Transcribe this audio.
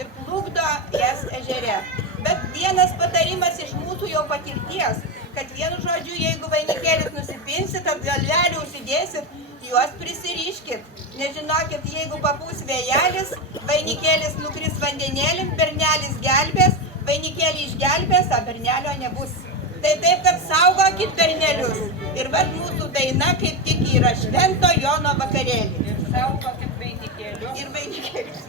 ir plukdo jas ežere. Bet vienas patarimas iš mūsų jau patirties, kad vienu žodžiu, jeigu vainikėlis nusipinsit, ant galvelių užsidėsit, juos prisiriškit. Nežinokit, jeigu papūs vėjelis, vainikėlis nukris vandenėlim, bernelis gelbės, vainikėlį išgelbės, o bernelio nebus. Tai taip, kad saugokit bernelius. Ir vat mūsų daina kaip tik yra Švento Jono vakarėlį. Ir saugokit vainikėlius. Ir vainikėlius.